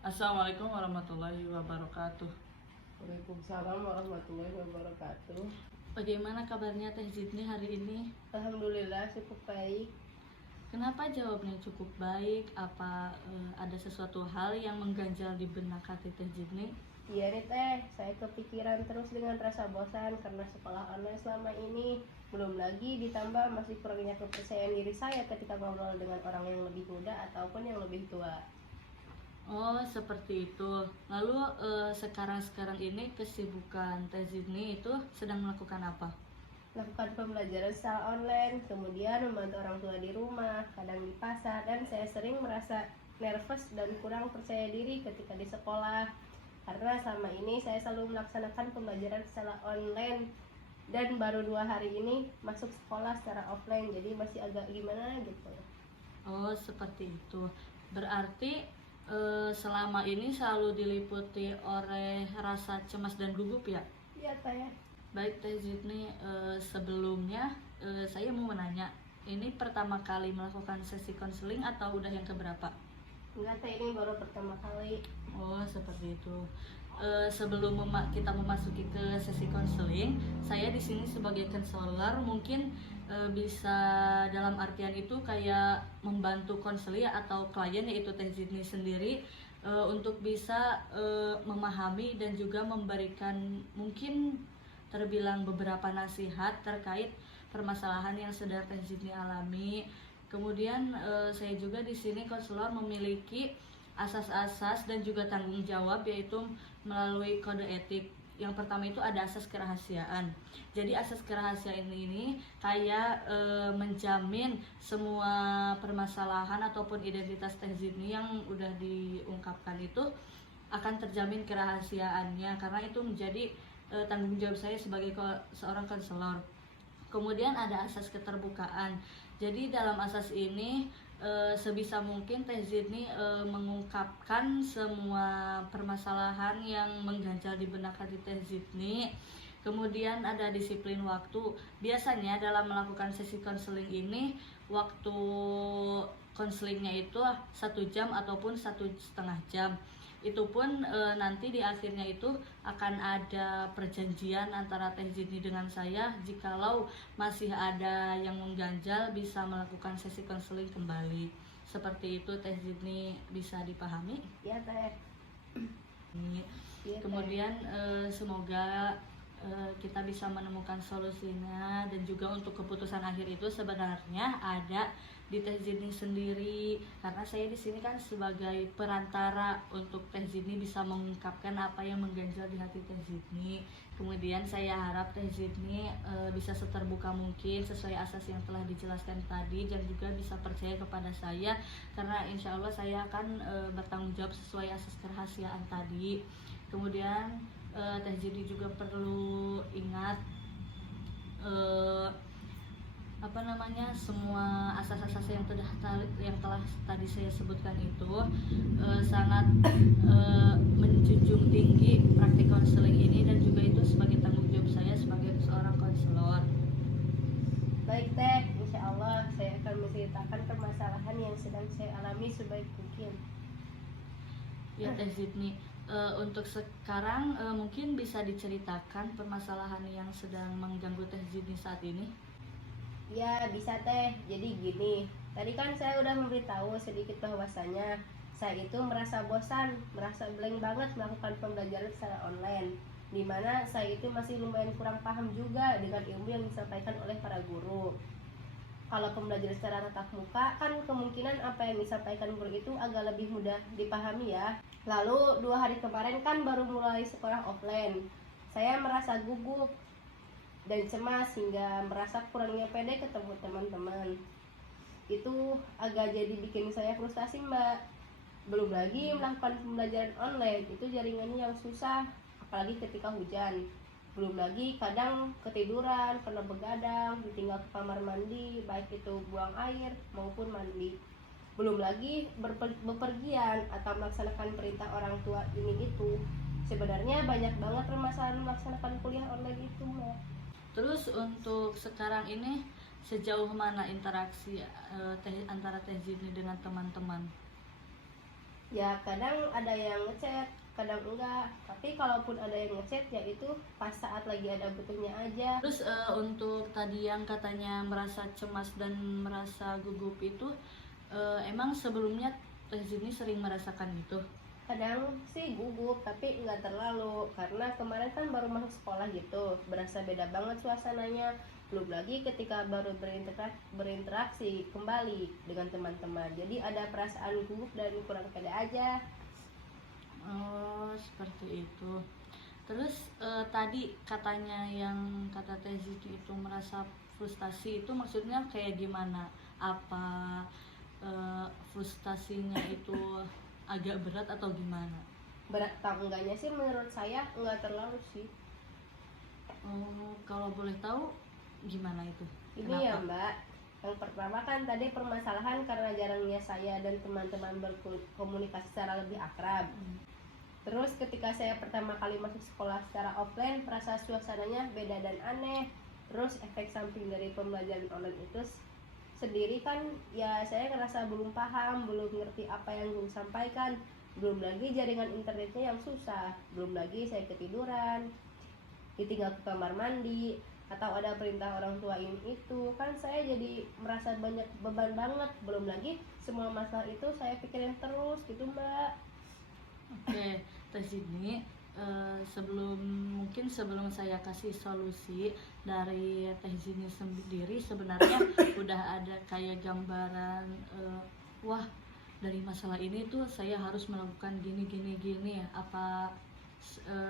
Assalamualaikum warahmatullahi wabarakatuh. Waalaikumsalam warahmatullahi wabarakatuh. Bagaimana kabarnya Teh Zidni hari ini? Alhamdulillah cukup baik. Kenapa jawabnya cukup baik? Apa ada sesuatu hal yang mengganjal di benak hati Teh Zidni? Iya nih teh, saya kepikiran terus dengan rasa bosan karena sekolah online selama ini. Belum lagi ditambah masih kurangnya kepercayaan diri saya ketika ngobrol dengan orang yang lebih muda ataupun yang lebih tua. Oh, seperti itu. Lalu sekarang ini kesibukan Teh Zidni itu sedang melakukan apa? Lakukan pembelajaran secara online, kemudian membantu orang tua di rumah, kadang di pasar, dan saya sering merasa nervous dan kurang percaya diri ketika di sekolah. Karena selama ini saya selalu melaksanakan pembelajaran secara online dan baru 2 hari ini masuk sekolah secara offline, jadi masih agak gimana gitu. Oh, seperti itu. Berarti selama ini selalu diliputi oleh rasa cemas dan gugup ya? Iya teh. Baik Teh Zidni, sebelumnya saya mau menanya, ini pertama kali melakukan sesi konseling atau udah yang keberapa? Enggak teh, ini baru pertama kali. Oh, seperti itu. Sebelum kita memasuki ke sesi konseling, saya di sini sebagai konselor mungkin bisa dalam artian itu kayak membantu konselor atau klien yaitu Teh Zidni sendiri untuk bisa memahami dan juga memberikan mungkin terbilang beberapa nasihat terkait permasalahan yang sedang Teh Zidni alami. Kemudian saya juga di sini konselor memiliki asas-asas dan juga tanggung jawab, yaitu melalui kode etik. Yang pertama itu ada asas kerahasiaan. Jadi asas kerahasiaan ini kayak menjamin semua permasalahan ataupun identitas Teh Zidni yang udah diungkapkan itu akan terjamin kerahasiaannya, karena itu menjadi tanggung jawab saya sebagai seorang konselor. Kemudian ada asas keterbukaan. Jadi dalam asas ini sebisa mungkin Teh Zidni mengungkapkan semua permasalahan yang mengganjal di benak hati Teh Zidni. Kemudian ada disiplin waktu. Biasanya dalam melakukan sesi konseling ini, waktu konselingnya itu 1 jam ataupun 1,5 jam. Itu pun nanti di akhirnya itu akan ada perjanjian antara Teh Zidni dengan saya, jikalau masih ada yang mengganjal bisa melakukan sesi konseling kembali. Seperti itu Teh Zidni, bisa dipahami? Iya teh. Iya, Kemudian semoga kita bisa menemukan solusinya, dan juga untuk keputusan akhir itu sebenarnya ada di Teh Zidni sendiri, karena saya di sini kan sebagai perantara untuk Teh Zidni bisa mengungkapkan apa yang mengganjal di hati Teh Zidni. Kemudian saya harap Teh Zidni bisa seterbuka mungkin sesuai asas yang telah dijelaskan tadi, dan juga bisa percaya kepada saya, karena insya Allah saya akan bertanggung jawab sesuai asas kerahasiaan tadi. Kemudian Teh Zidni juga perlu ingat semua asas-asas yang telah tadi saya sebutkan itu sangat menjunjung tinggi praktik konseling ini, dan juga itu sebagai tanggung jawab saya sebagai seorang konselor. Baik teh, insya Allah saya akan menceritakan permasalahan yang sedang saya alami sebaik mungkin. Ya Teh Zidni, untuk sekarang mungkin bisa diceritakan permasalahan yang sedang mengganggu Teh Zidni saat ini? Ya bisa teh, jadi gini, tadi kan saya udah memberitahu sedikit bahwasanya saya itu merasa bosan, merasa blank banget melakukan pembelajaran secara online, dimana saya itu masih lumayan kurang paham juga dengan ilmu yang disampaikan oleh para guru. Kalau pembelajaran secara tatap muka kan kemungkinan apa yang disampaikan guru itu agak lebih mudah dipahami ya. Lalu 2 hari kemarin kan baru mulai sekolah offline, saya merasa gugup dan cemas hingga merasa kurangnya pede ketemu teman-teman. Itu agak jadi bikin saya frustasi mbak. Belum lagi melakukan pembelajaran online, itu jaringannya yang susah, apalagi ketika hujan. Belum lagi kadang ketiduran karena begadang, ditinggal ke kamar mandi, baik itu buang air maupun mandi. Belum lagi bepergian atau melaksanakan perintah orang tua ini itu. Sebenarnya banyak banget permasalahan melaksanakan kuliah online itu mbak. Terus untuk sekarang ini sejauh mana interaksi antara Teh Zidni dengan teman-teman? Ya kadang ada yang ngechat, kadang enggak. Tapi kalaupun ada yang ngechat ya itu pas saat lagi ada butuhnya aja. Terus untuk tadi yang katanya merasa cemas dan merasa gugup itu, emang sebelumnya Teh Zini sering merasakan itu? Kadang sih gugup tapi nggak terlalu, karena kemarin kan baru masuk sekolah gitu, berasa beda banget suasananya. Belum lagi ketika baru berinteraksi kembali dengan teman-teman, jadi ada perasaan gugup dan kurang pede aja. Oh, seperti itu. Terus tadi katanya yang kata Teh Zini itu merasa frustasi itu maksudnya kayak gimana? Apa frustasinya itu agak berat atau gimana? Berat atau enggaknya sih menurut saya nggak terlalu sih. Oh, kalau boleh tahu gimana itu? Ini ya Kenapa? Mbak, yang pertama kan tadi permasalahan karena jarangnya saya dan teman-teman berkomunikasi secara lebih akrab. Terus ketika saya pertama kali masuk sekolah secara offline, rasa suasananya beda dan aneh. Terus efek samping dari pembelajaran online itu sendiri kan ya saya ngerasa belum paham, belum ngerti apa yang guru sampaikan. Belum lagi jaringan internetnya yang susah. Belum lagi saya ketiduran, ditinggal ke kamar mandi, atau ada perintah orang tua ini itu. Kan saya jadi merasa banyak beban banget. Belum lagi semua masalah itu saya pikirin terus gitu Mbak. Oke, Teh Zini, sebelum saya kasih solusi dari Teh Zini sendiri sebenarnya udah ada kayak gambaran, wah dari masalah ini tuh saya harus melakukan gini gini gini ya. Apa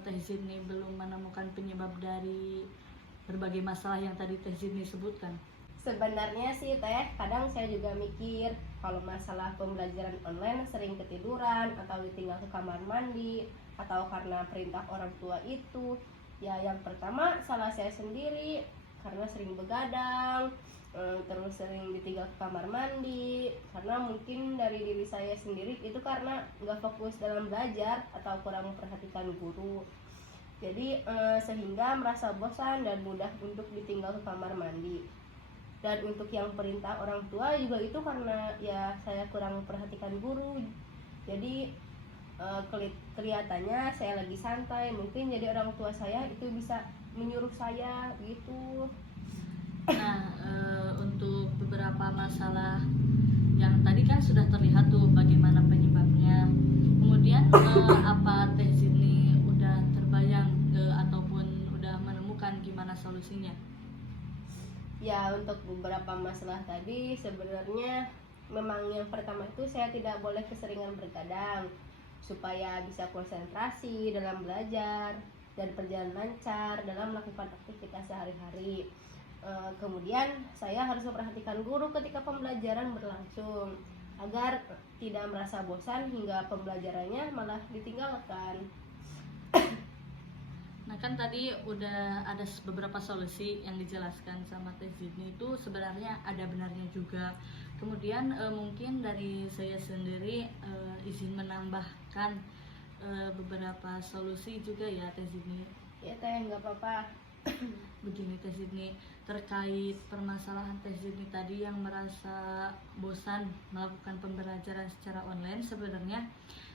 Teh Zini belum menemukan penyebab dari berbagai masalah yang tadi Teh Zini sebutkan? Sebenarnya sih Teh, kadang saya juga mikir kalau masalah pembelajaran online sering ketiduran atau ditinggal ke kamar mandi atau karena perintah orang tua itu. Ya yang pertama salah saya sendiri karena sering begadang, terus sering ditinggal ke kamar mandi karena mungkin dari diri saya sendiri itu karena nggak fokus dalam belajar atau kurang memperhatikan guru. Jadi sehingga merasa bosan dan mudah untuk ditinggal ke kamar mandi. Dan untuk yang perintah orang tua juga itu karena ya saya kurang memperhatikan guru. Jadi kelihatannya saya lagi santai, mungkin jadi orang tua saya itu bisa menyuruh saya gitu. Nah, untuk beberapa masalah yang tadi kan sudah terlihat tuh bagaimana penyebabnya. Kemudian apa Teh Zini udah terbayang ataupun udah menemukan gimana solusinya? Ya untuk beberapa masalah tadi sebenarnya memang yang pertama itu saya tidak boleh keseringan bergadang supaya bisa konsentrasi dalam belajar dan berjalan lancar dalam melakukan aktivitas sehari-hari. Kemudian saya harus memperhatikan guru ketika pembelajaran berlangsung agar tidak merasa bosan hingga pembelajarannya malah ditinggalkan. Nah kan tadi udah ada beberapa solusi yang dijelaskan sama Teh Zidni, itu sebenarnya ada benarnya juga. Kemudian mungkin dari saya sendiri izin menambahkan beberapa solusi juga ya Teh Zidni. Ya Teh, nggak apa-apa. Begini Teh Zidni, terkait permasalahan Teh Zidni tadi yang merasa bosan melakukan pembelajaran secara online, sebenarnya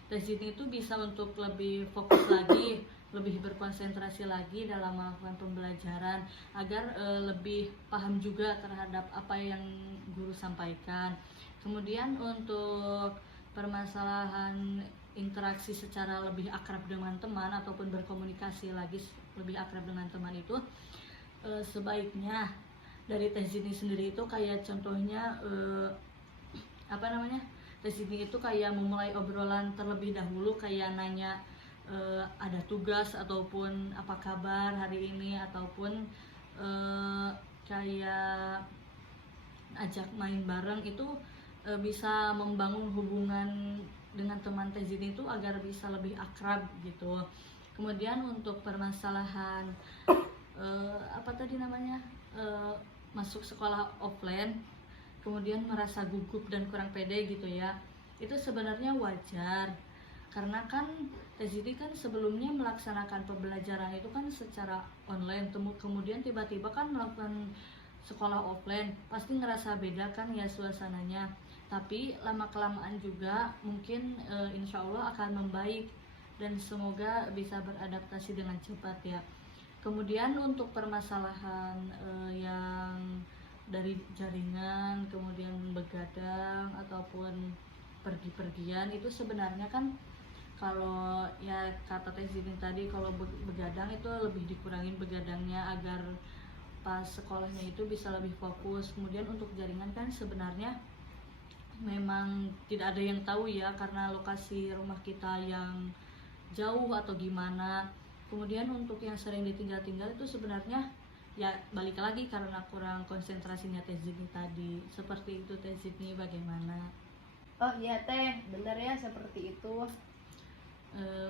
Teh Zidni itu bisa untuk lebih fokus lagi, lebih berkonsentrasi lagi dalam melakukan pembelajaran agar lebih paham juga terhadap apa yang guru sampaikan. Kemudian untuk permasalahan interaksi secara lebih akrab dengan teman ataupun berkomunikasi lagi lebih akrab dengan teman itu, sebaiknya dari Teh Zidni sendiri itu kayak contohnya Teh Zidni itu kayak memulai obrolan terlebih dahulu, kayak nanya ada tugas ataupun apa kabar hari ini, ataupun kayak ajak main bareng. Itu bisa membangun hubungan dengan teman Teh Zidni itu agar bisa lebih akrab gitu. Kemudian untuk permasalahan masuk sekolah offline kemudian merasa gugup dan kurang pede gitu ya, itu sebenarnya wajar karena kan Teh Zidni kan sebelumnya melaksanakan pembelajaran itu kan secara online, kemudian tiba-tiba kan melakukan sekolah offline, pasti ngerasa beda kan ya suasananya. Tapi lama kelamaan juga mungkin insya Allah akan membaik dan semoga bisa beradaptasi dengan cepat ya. Kemudian untuk permasalahan yang dari jaringan kemudian begadang ataupun pergi-pergian itu sebenarnya kan, kalau ya kata Teh Zini tadi, kalau begadang itu lebih dikurangin begadangnya agar pas sekolahnya itu bisa lebih fokus. Kemudian untuk jaringan kan sebenarnya memang tidak ada yang tahu ya, karena lokasi rumah kita yang jauh atau gimana. Kemudian untuk yang sering ditinggal-tinggal itu sebenarnya ya balik lagi karena kurang konsentrasinya Teh Zini tadi. Seperti itu Teh Zini, bagaimana? Oh iya Teh, benar ya seperti itu.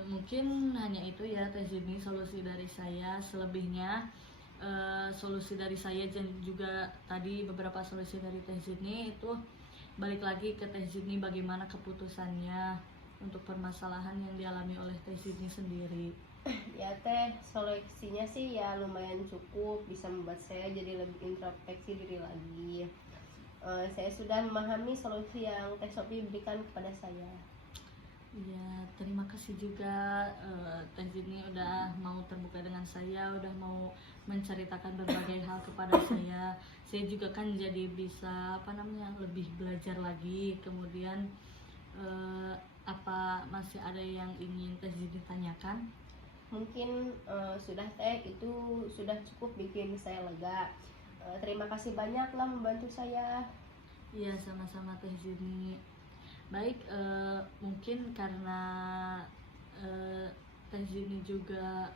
Mungkin hanya itu ya Teh Zini solusi dari saya. Selebihnya solusi dari saya dan juga tadi beberapa solusi dari Teh Zini itu balik lagi ke Teh Zini bagaimana keputusannya untuk permasalahan yang dialami oleh Teh Zini sendiri. Ya Teh, solusinya sih ya lumayan cukup, bisa membuat saya jadi lebih introspeksi diri lagi. Saya sudah memahami solusi yang Teh Sophie berikan kepada saya. Ya, terima kasih juga Teh Zini udah mau terbuka dengan saya, udah mau menceritakan berbagai hal kepada saya. Saya juga kan jadi bisa lebih belajar lagi. Kemudian apa masih ada yang ingin Teh Zini tanyakan? Mungkin sudah Teh, itu sudah cukup bikin saya lega. Terima kasih banyak telah membantu saya. Iya, sama-sama Teh Zini. Baik, mungkin karena Teh Zini juga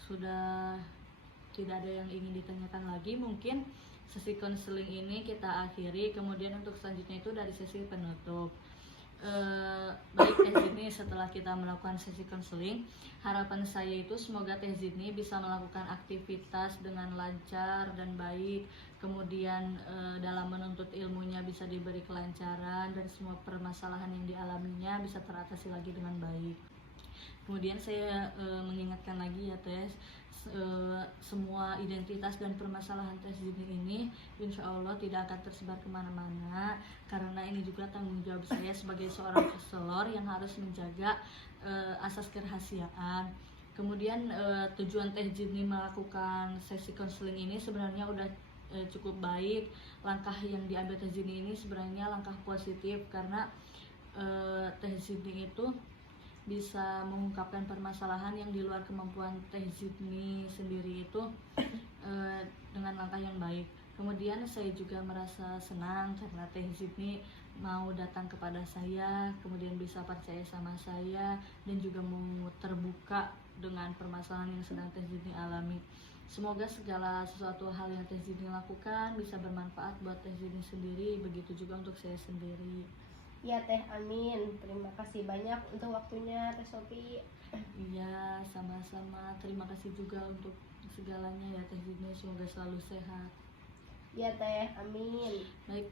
sudah tidak ada yang ingin ditanyakan lagi, mungkin sesi konseling ini kita akhiri. Kemudian untuk selanjutnya itu dari sesi penutup. Baik Teh Zini, setelah kita melakukan sesi konseling, harapan saya itu semoga Teh Zini bisa melakukan aktivitas dengan lancar dan baik. Kemudian dalam menuntut ilmunya bisa diberi kelancaran dan semua permasalahan yang dialaminya bisa teratasi lagi dengan baik. Kemudian saya mengingatkan lagi ya Teh, semua identitas dan permasalahan Teh Zini ini insya Allah tidak akan tersebar kemana-mana, karena ini juga tanggung jawab saya sebagai seorang konselor yang harus menjaga asas kerahasiaan. Kemudian tujuan Teh Zini melakukan sesi konseling ini sebenarnya udah cukup baik. Langkah yang diambil Teh Zini ini sebenarnya langkah positif, karena Teh Zini itu bisa mengungkapkan permasalahan yang di luar kemampuan Teh Zini sendiri itu dengan langkah yang baik. Kemudian saya juga merasa senang karena Teh Zini mau datang kepada saya, kemudian bisa percaya sama saya dan juga mau terbuka dengan permasalahan yang sedang Teh Zini alami. Semoga segala sesuatu hal yang Teh Zini lakukan bisa bermanfaat buat Teh Zini sendiri, begitu juga untuk saya sendiri. Ya Teh, amin. Terima kasih banyak untuk waktunya Teh Sophie. Iya, sama-sama. Terima kasih juga untuk segalanya ya Teh Zini. Semoga selalu sehat. Ya Teh, amin. Baik,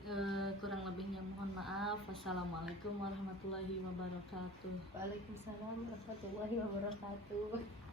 kurang lebihnya mohon maaf. Wassalamualaikum warahmatullahi wabarakatuh. Waalaikumsalam warahmatullahi wabarakatuh.